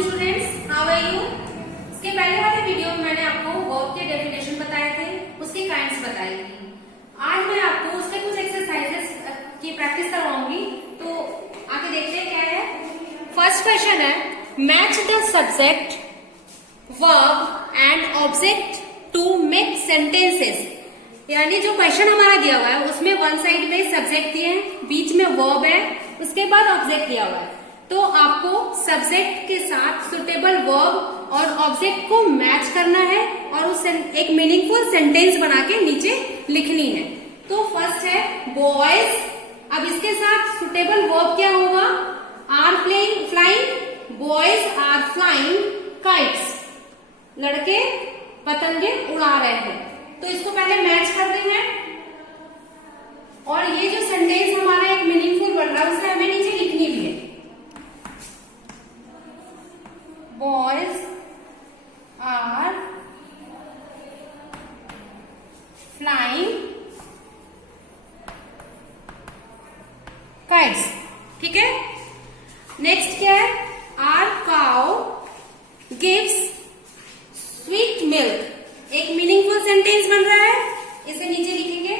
Morning students, how are you. इसके पहले वाले वीडियो में मैंने आपको वर्ब के डेफिनेशन बताए थे, उसकी काइंड्स बताई थी। आज मैं आपको उसके कुछ एक्सरसाइजेस की प्रैक्टिस करवाऊंगी, तो आगे देखते हैं क्या है। फर्स्ट क्वेश्चन है, match the subject verb and object to make sentences. यानी जो क्वेश्चन हमारा दिया हुआ है उसमें वन साइड में सब्जेक्ट दिए हैं, बीच में वर्ब है, उसके बाद ऑब्जेक्ट दिया हुआ है। तो आपको सब्जेक्ट के साथ सुटेबल वर्ब और ऑब्जेक्ट को मैच करना है और उस एक मीनिंगफुल सेंटेंस बना के नीचे लिखनी है। तो फर्स्ट है बॉयज। अब इसके साथ सुटेबल वर्ब क्या होगा? Are flying, boys are flying kites. लड़के पतंगे उड़ा रहे हैं। तो इसको पहले मैच करते हैं और ये जो सेंटेंस हमारा एक मीनिंगफुल बन रहा है उसे हमें नीचे लिखनी भी है। Boys are flying kites। ठीक है। नेक्स्ट क्या है? Our cow gives sweet milk। एक मीनिंगफुल सेंटेंस बन रहा है, इसे नीचे लिखेंगे।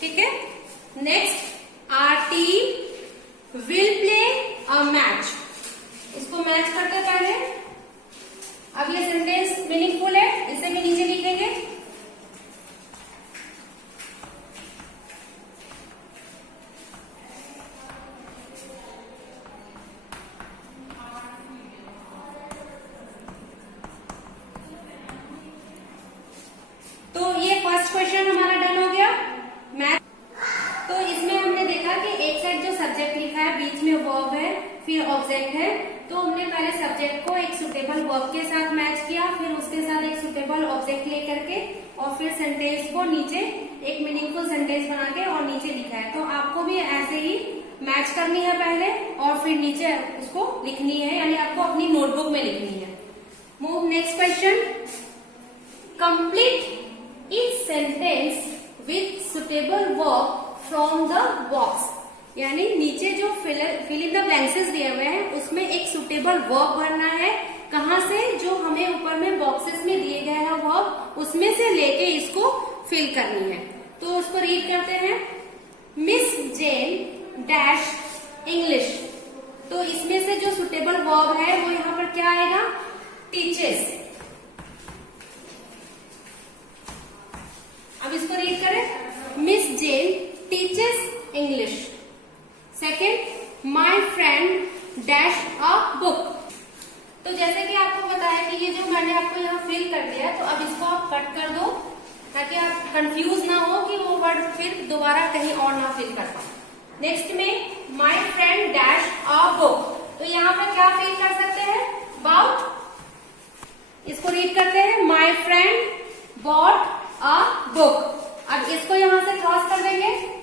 ठीक है। Next, our team will play a match. इसको मैच करते पहले। अब ये सेंटेंस मीनिंगफुल है, इसे भी नीचे लिखेंगे। तो ये फर्स्ट क्वेश्चन हमारा डन हो गया मैथ। तो इसमें हमने देखा कि एक साइड जो सब्जेक्ट लिखा है, बीच में वर्ब है, फिर ऑब्जेक्ट है। तो हमने पहले सब्जेक्ट को एक सुटेबल वर्ब के साथ मैच किया, फिर उसके साथ एक सुटेबल ऑब्जेक्ट लेकर के और फिर सेंटेंस को नीचे एक मीनिंगफुल सेंटेंस बना के और नीचे लिखा है। तो आपको भी ऐसे ही मैच करनी है पहले और फिर नीचे उसको लिखनी है, यानी आपको अपनी नोटबुक में लिखनी है। Move next question. Complete each sentence with suitable verb from the box. यानी नीचे जो फिल इन द ब्लैंक्सेस दिए हुए हैं उसमें एक सुटेबल वर्ब भरना है। कहाँ से? जो हमें ऊपर में बॉक्सेस में दिए गए हैं वर्ब, उसमें से लेके इसको फिल करनी है। तो उसको रीड करते हैं। मिस जेन डैश इंग्लिश। तो इसमें से जो सुटेबल वर्ब है वो यहाँ पर क्या आएगा? टीचेस। अब इसको रीड करें। Miss Jane teaches English. Second, my friend dash a book. तो जैसे कि आपको बताया कि ये जो मैंने आपको यहाँ फिल कर दिया है, तो अब इसको आप कट कर दो ताकि आप कंफ्यूज ना हो कि वो वर्ड फिर दोबारा कहीं और ना फिल कर पाए। नेक्स्ट में माई फ्रेंड डैश अ बुक। तो यहाँ पे क्या फिल कर सकते हैं? बाउट। इसको रीड करते हैं। My friend bought a book. अब इसको यहां से क्रॉस कर देंगे।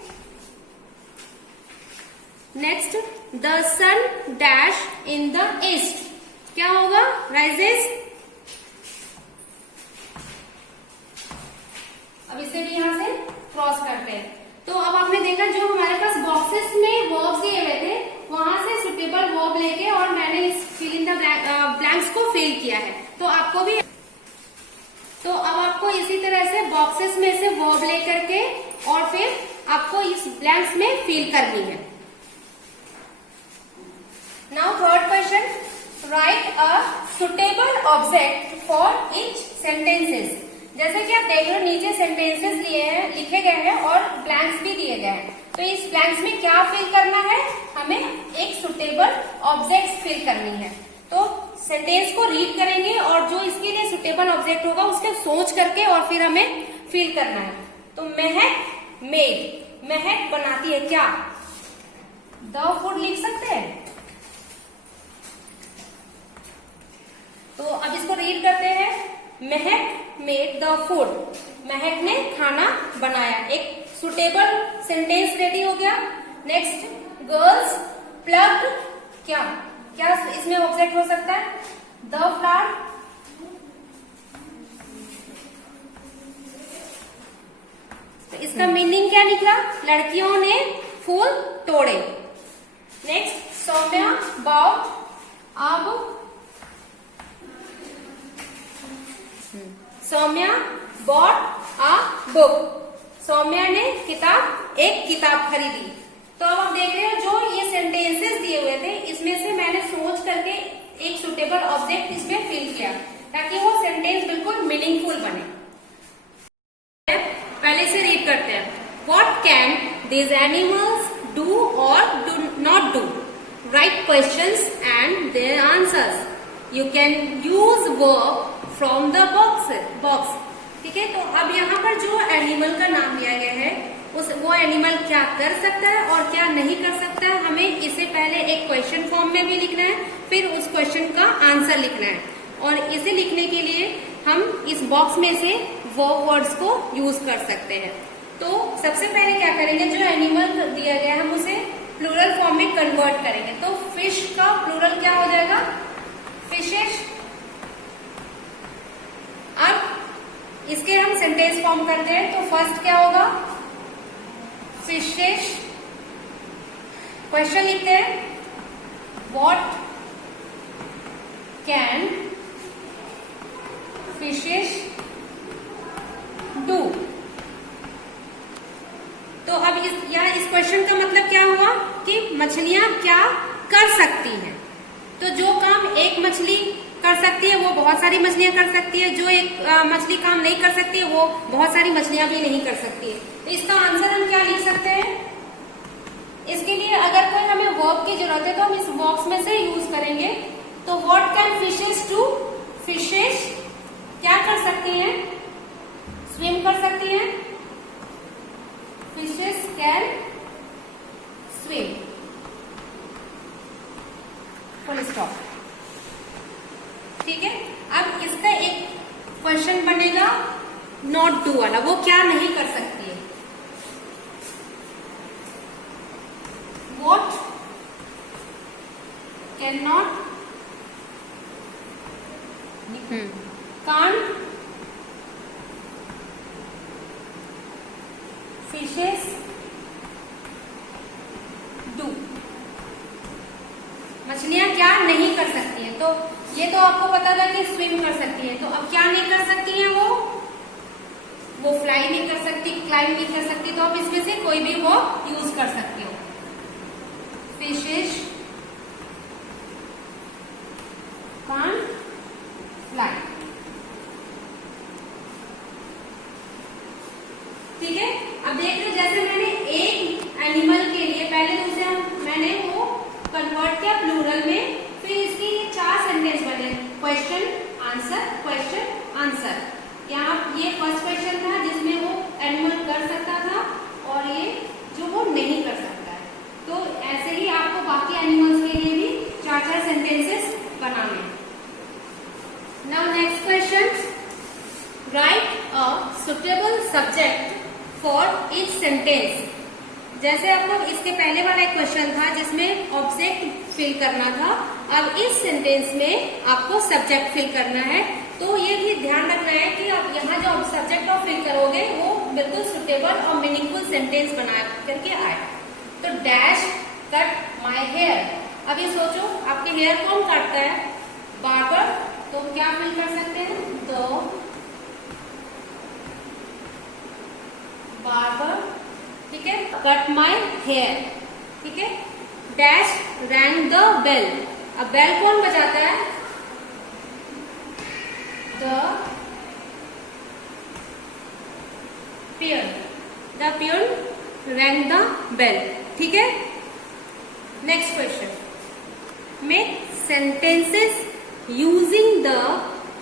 Next, the sun dash in the east. क्या होगा? राइजेस। अब इसे भी यहां से क्रॉस करते हैं। तो अब आपने देखा जो हमारे पास बॉक्सेस में वर्ब्स दिए हुए थे वहां से सुटेबल वर्ब लेके और मैंने इस फिल इन द ब्लैंक्स को फिल किया है। तो आपको भी तो अब आपको इसी तरह से बॉक्सेस में से वर्ब लेकर के और फिर आपको इस ब्लैंक्स में फिल करनी है। Now third question, right a suitable object for each sentences. जैसे कि आप देख रहे हो नीचे सेंटेंसेस लिए हैं, लिखे गए हैं और ब्लैंक्स भी दिए गए हैं। तो इस ब्लैंक्स में क्या फिल करना है? हमें एक सुटेबल ऑब्जेक्ट फिल करनी है। तो सेंटेंस को रीड करेंगे और जो इसके लिए सुटेबल ऑब्जेक्ट होगा उसके सोच करके और फिर हमें फिल करना है। तो महक मेड। महक बनाती है क्या? द फूड लिख सकते हैं। तो अब इसको रीड करते हैं। महक मेड द फूड। महक ने खाना बनाया। एक सुटेबल सेंटेंस रेडी हो गया। नेक्स्ट, गर्ल्स प्लग्ड क्या क्या इसमें ऑब्जेक्ट हो सकता है? द फ्लावर, तो इसका मीनिंग क्या निकला? लड़कियों ने फूल तोड़े। नेक्स्ट, सौम्या बॉट अब Saumya bought a book. Saumya ने एक किताब खरीदी। तो अब आप देख रहे हो जो ये सेंटेंसेस दिए हुए थे इसमें से मैंने सोच करके एक सुटेबल ऑब्जेक्ट इसमें फिल किया ताकि वो सेंटेंस बिल्कुल मीनिंगफुल बने। पहले से रीड करते हैं। What can these animals do or do not do? Write questions and their answers. You can use verb from the box. ठीक है, तो अब यहाँ पर जो एनिमल का नाम दिया गया है वो एनिमल क्या कर सकता है और क्या नहीं कर सकता है, हमें इसे पहले एक क्वेश्चन फॉर्म में भी लिखना है, फिर उस क्वेश्चन का आंसर लिखना है। और इसे लिखने के लिए हम इस बॉक्स में से वो वर्ड्स को यूज कर सकते हैं। तो सबसे पहले क्या करेंगे, जो एनिमल दिया गया है हम उसे प्लूरल फॉर्म में कन्वर्ट करेंगे। तो फिश का प्लूरल क्या हो जाएगा? फिशेस। अब इसके हम सेंटेंस फॉर्म करते हैं। तो फर्स्ट क्या होगा? फिशेस। क्वेश्चन लिखते हैं, व्हाट कैन फिशेस डू? तो अब इस क्वेश्चन का मतलब क्या हुआ कि मछलियां क्या कर सकती हैं। तो जो काम एक मछली कर सकती है वो बहुत सारी मछलियां कर सकती है, जो एक मछली काम नहीं कर सकती है वो बहुत सारी मछलियां भी नहीं कर सकती है। तो इसका आंसर हम क्या लिख सकते हैं? इसके लिए अगर कोई हमें वर्ब की जरूरत है तो हम इस बॉक्स में से यूज करेंगे। तो what can fishes do? Fishes क्या कर सकती हैं? स्विम कर सकती हैं। Fishes can swim. Full stop. ठीक है, अब इसका एक क्वेश्चन बनेगा नॉट डू वाला, वो क्या नहीं कर सकती है। What can not can't fishes do? मछलियां क्या नहीं कर सकती हैं। तो ये तो आपको पता था कि स्विम कर सकती है, तो अब क्या नहीं कर सकती हैं? वो फ्लाई नहीं कर सकती, क्लाइंब नहीं कर सकती। तो आप इसमें से कोई भी वो यूज कर सकती हो। Fishes can't fly. ठीक है, अब देख लो जैसे मैंने एक एनिमल के लिए पहले तो उसे मैंने वो कन्वर्ट किया प्लूरल में, फिर इसके ये 4 सेंटेंस बने, क्वेश्चन आंसर। यहाँ ये फर्स्ट क्वेश्चन था जिसमें वो एनिमल कर सकता था और ये जो वो नहीं कर सकता है। तो ऐसे ही आपको बाकी एनिमल्स के लिए भी 4 सेंटेंसेस बनाने। Now next question, right a suitable subject for each sentence. जैसे आप लोग इसके पहले वाला एक क्वेश्चन था जिसमें ऑब्जेक्ट फिल करना था, अब इस सेंटेंस में आपको सब्जेक्ट फिल करना है। तो ये भी ध्यान रखना है कि आप यहाँ जो सब्जेक्ट आप फिल करोगे वो बिल्कुल सुटेबल और मीनिंगफुल सेंटेंस बना करके आए। तो डैश कट माई हेयर। अब ये सोचो आपके हेयर कौन काटता है? बार्बर। तो क्या फिल कर सकते हैं? तो बार्बर। ठीक है, कट माई हेयर। ठीक है, डैश रैंग द बेल। अब बेल कौन बजाता है? The peon rang the bell. ठीक है, next question, make sentences using the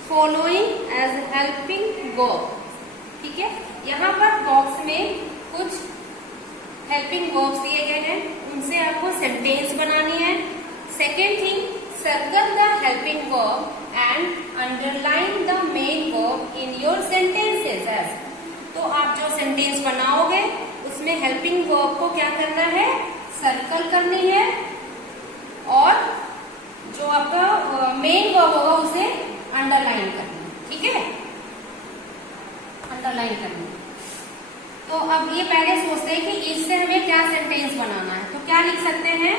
following as helping verb. ठीक है, यहाँ पर बॉक्स में कुछ हेल्पिंग वर्ब्स दिए गए हैं, उनसे आपको सेंटेंस बनानी है। Second thing, circle the helping verb and underline the main verb in your sentences. तो आप जो सेंटेंस बनाओगे उसमें हेल्पिंग वर्ब को क्या करना है? सर्कल करनी लिख सकते हैं,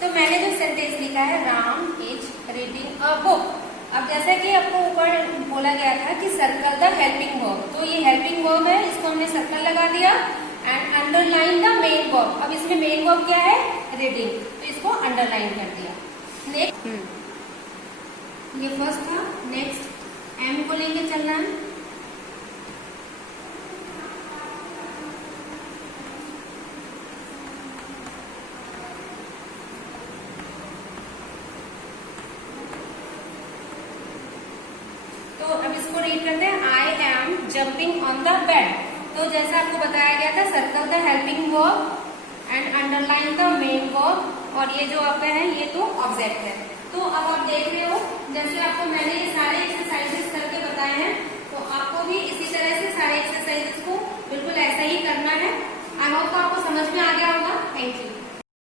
तो मैंने जो सेंटेंस लिखा है, Ram is reading a book. अब जैसे कि आपको ऊपर बोला गया था कि सर्कल द हेल्पिंग वर्ब, तो ये हेल्पिंग वर्ब है, इसको हमने सर्कल लगा दिया and underline the main verb. अब इसमें मेन वर्ब क्या है, रीडिंग, तो इसको अंडरलाइन कर दिया। नेक्स्ट, ये फर्स्ट था। नेक्स्ट एम को लेके चलना है। तो अब इसको रीड करते हैं, I am jumping on the bed. तो जैसा आपको बताया गया था, circle the helping verb and underline the main verb, और ये जो आपका है ये तो ऑब्जेक्ट है। तो अब आप देख रहे हो, जैसे आपको मैंने ये सारे एक्सरसाइजेस करके बताए हैं, तो आपको भी इसी तरह से सारे एक्सरसाइजेस को बिल्कुल ऐसा ही करना है। आई होप आपको समझ में आ गया होगा। Thank you.